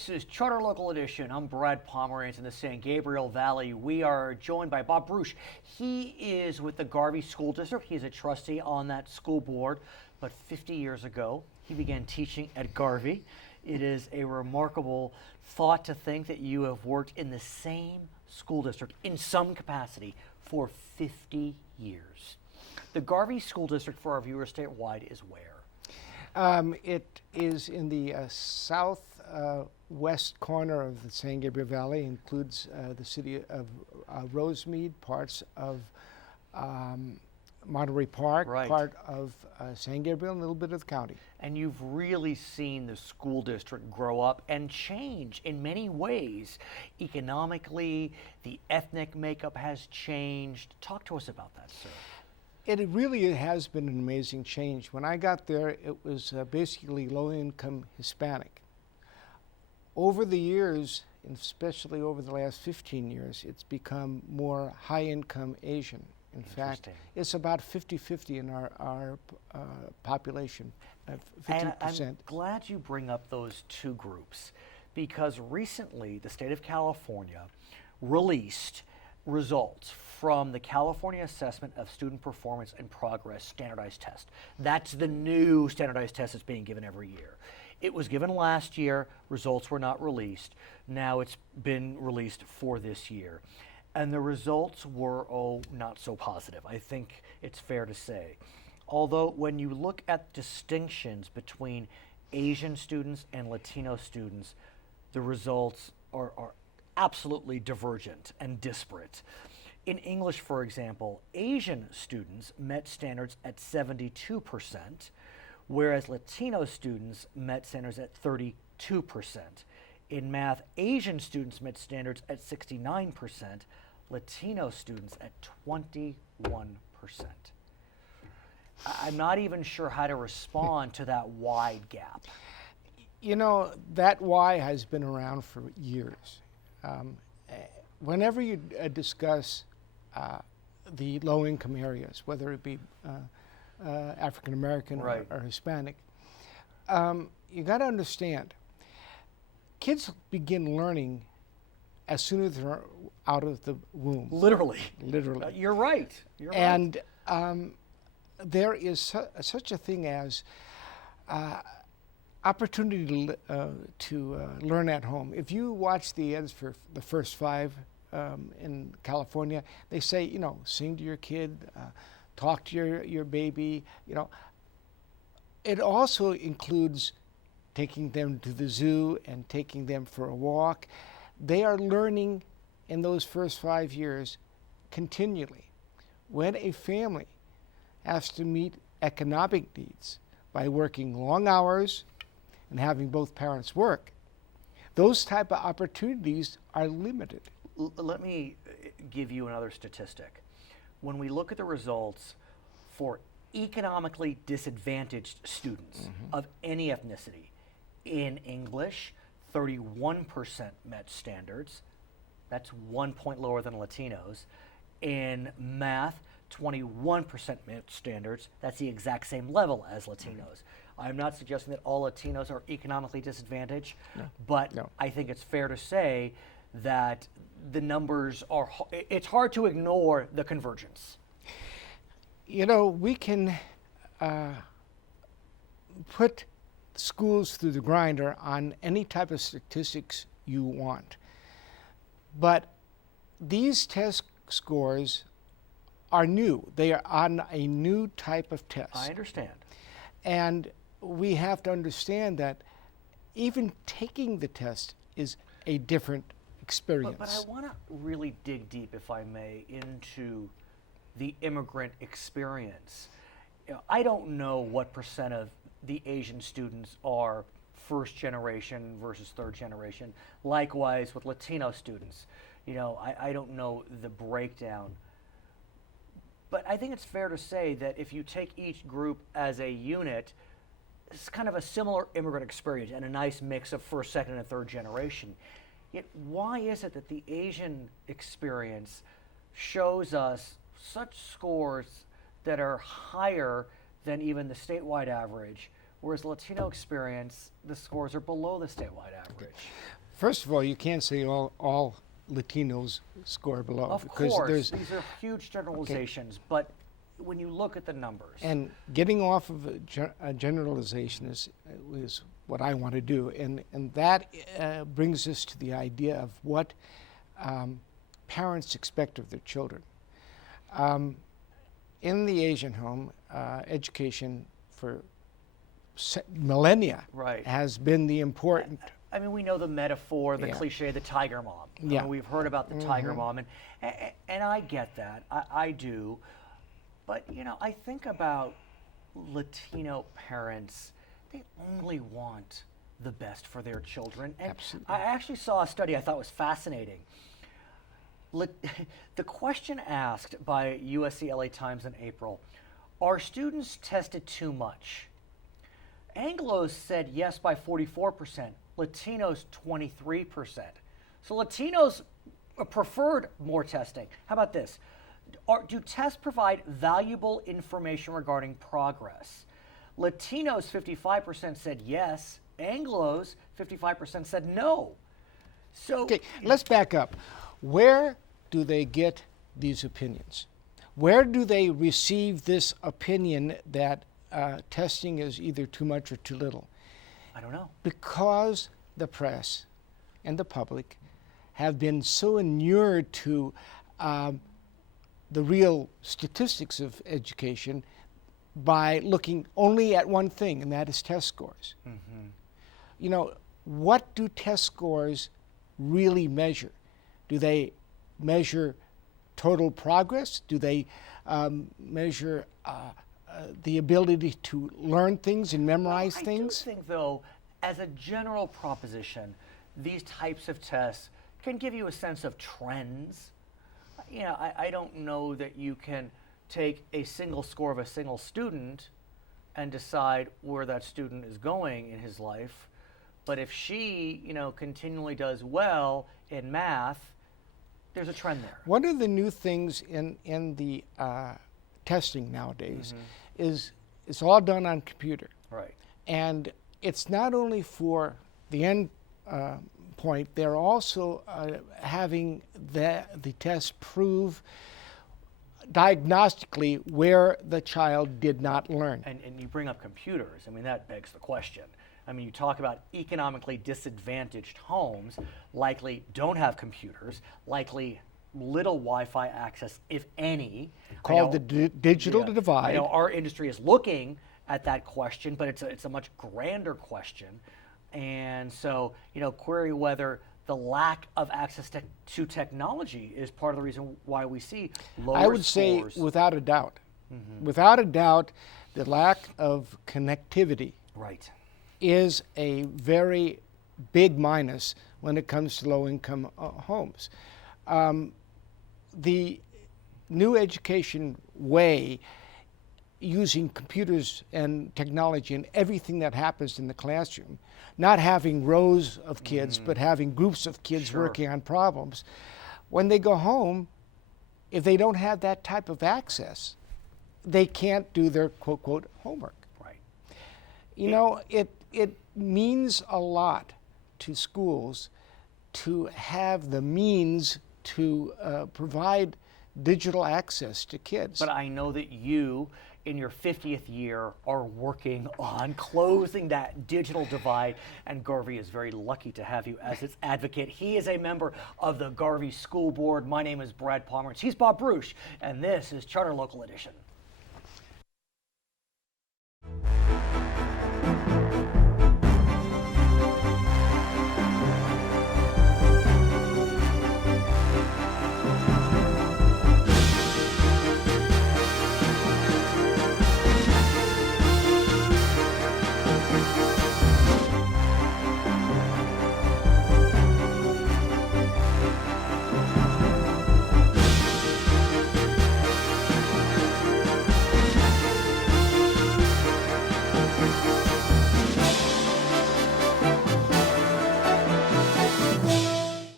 This is Charter Local Edition. I'm Brad Pomerance in the San Gabriel Valley. We are joined by Bob Bruesch. He is with the Garvey School District. He's a trustee on that school board. But 50 years ago, he began teaching at Garvey. It is a remarkable thought to think that you have worked in the same school district in some capacity for 50 years. The Garvey School District, for our viewers statewide, is where? It is in the southwest corner of the San Gabriel Valley. Includes the city of Rosemead, parts of Monterey Park, Right. part of San Gabriel, and a little bit of the county. And you've really seen the school district grow up and change in many ways. Economically, the ethnic makeup has changed. Talk to us about that, sir. It really has been an amazing change. When I got there, it was basically low-income Hispanic. Over the years, and especially over the last 15 years, it's become more high-income Asian. In fact, it's about 50-50 in our population, 50%. And I'm glad you bring up those two groups, because recently the state of California released results from the California Assessment of Student Performance and Progress standardized test. That's the new standardized test that's being given every year. It was given last year, results were not released. Now it's been released for this year. And the results were, not so positive. I think it's fair to say. Although when you look at distinctions between Asian students and Latino students, the results are absolutely divergent and disparate. In English, for example, Asian students met standards at 72%, whereas Latino students met standards at 32%. In math, Asian students met standards at 69%, Latino students at 21%. I'm not even sure how to respond to that wide gap. You know, that why has been around for years. Whenever you discuss the low-income areas, whether it be African American Right. or Hispanic, you got to understand, kids begin learning as soon as they're out of the womb. Literally. Literally. You're right. You're right. And there is such a thing as opportunity to learn at home. If you watch the ads for the first five in California, they say, you know, sing to your kid, talk to your baby, you know. It also includes taking them to the zoo and taking them for a walk. They are learning in those first 5 years continually. When a family has to meet economic needs by working long hours and having both parents work, those type of opportunities are limited. Let me give you another statistic. When we look at the results for economically disadvantaged students of any ethnicity, in English, 31% met standards. That's 1 point lower than Latinos. In math, 21% met standards. That's the exact same level as Latinos. I'm not suggesting that all Latinos are economically disadvantaged, but I think it's fair to say that the numbers are, it's hard to ignore the convergence. You know, we can put schools through the grinder on any type of statistics you want. But these test scores are new. They are on a new type of test. I understand. And we have to understand that even taking the test is a different experience. But I want to really dig deep, if I may, into the immigrant experience. You know, I don't know what percent of the Asian students are first generation versus third generation. Likewise with Latino students. You know, I don't know the breakdown. But I think it's fair to say that if you take each group as a unit, it's kind of a similar immigrant experience and a nice mix of first, second, and third generation. Yet why is it that the Asian experience shows us such scores that are higher than even the statewide average, whereas Latino experience, the scores are below the statewide average. First of all, you can't say all Latinos score below. Of because course, these are huge generalizations, but when you look at the numbers. And getting off of a generalization is what I want to do. And that brings us to the idea of what parents expect of their children. In the Asian home, education for millennia has been the important. I mean, we know the metaphor, the cliche, the tiger mom. Yeah. We've heard about the tiger mom, and I get that. I do. But, you know, I think about Latino parents, they only want the best for their children. And Absolutely. I actually saw a study I thought was fascinating. The question asked by USC LA Times in April, are students tested too much? Anglos said yes by 44%, Latinos 23%. So Latinos preferred more testing. How about this? Do tests provide valuable information regarding progress? Latinos 55% said yes, Anglos 55% said no. So Okay, let's back up. Where do they get these opinions? Where do they receive this opinion that testing is either too much or too little? I don't know. Because the press and the public have been so inured to the real statistics of education by looking only at one thing, and that is test scores. You know, what do test scores really measure? Do they measure total progress? Do they measure the ability to learn things and memorize things? I do think, though, as a general proposition, these types of tests can give you a sense of trends. You know, I don't know that you can take a single score of a single student and decide where that student is going in his life. But if she, you know, continually does well in math, there's a trend there. One of the new things in the testing nowadays is it's all done on computer. Right. And it's not only for the end point, they're also having the test prove diagnostically where the child did not learn. And you bring up computers. I mean, that begs the question. I mean, you talk about economically disadvantaged homes, likely don't have computers, likely little Wi-Fi access, if any. Called the digital divide. I know our industry is looking at that question, but it's a much grander question. And so, you know, query whether the lack of access to technology is part of the reason why we see lower I would scores. say without a doubt. Without a doubt, the lack of connectivity is a very big minus when it comes to low-income homes. The new education way, using computers and technology in everything that happens in the classroom, not having rows of kids, but having groups of kids working on problems. When they go home, if they don't have that type of access, they can't do their quote homework. Right. You know, it means a lot to schools to have the means to provide digital access to kids. But I know that you, in your 50th year, are working on closing that digital divide, and Garvey is very lucky to have you as its advocate. He is a member of the Garvey School Board. My name is Brad Pomerance. He's Bob Bruesch, and this is Charter Local Edition.